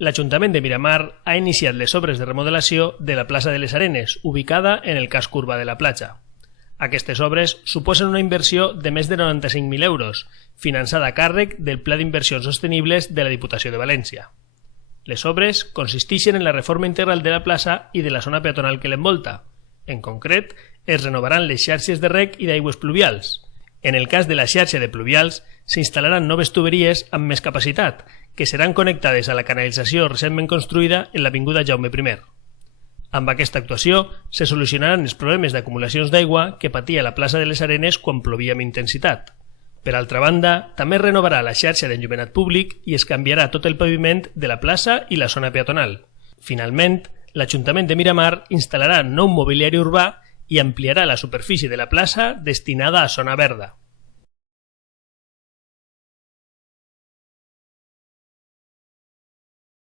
L'Ajuntament de Miramar ha iniciat les obres de remodelació de la plaça de les Arenes, ubicada en el casc urbà de la platja. Aquestes obres suposen una inversió de més de 95.000 euros, finançada a càrrec del Pla d'Inversions Sostenibles de la Diputació de València. Les obres consisteixen en la reforma integral de la plaça i de la zona peatonal que l'envolta. En concret, es renovaran les xarxes de reg i d'aigües pluvials. En el cas de la xarxa de pluvials, s'instal·laran noves tuberies amb més capacitat, que seran connectades a la canalització recentment construïda en l'avinguda Jaume I. Amb aquesta actuació, se solucionaran els problemes d'acumulacions d'aigua que patia la plaça de les Arenes quan plovia amb intensitat. Per altra banda, també es renovarà la xarxa d'enllumenat públic i es canviarà tot el paviment de la plaça i la zona peatonal. Finalment, l'Ajuntament de Miramar instal·larà nou mobiliari urbà i ampliarà la superfície de la plaça destinada a zona verda.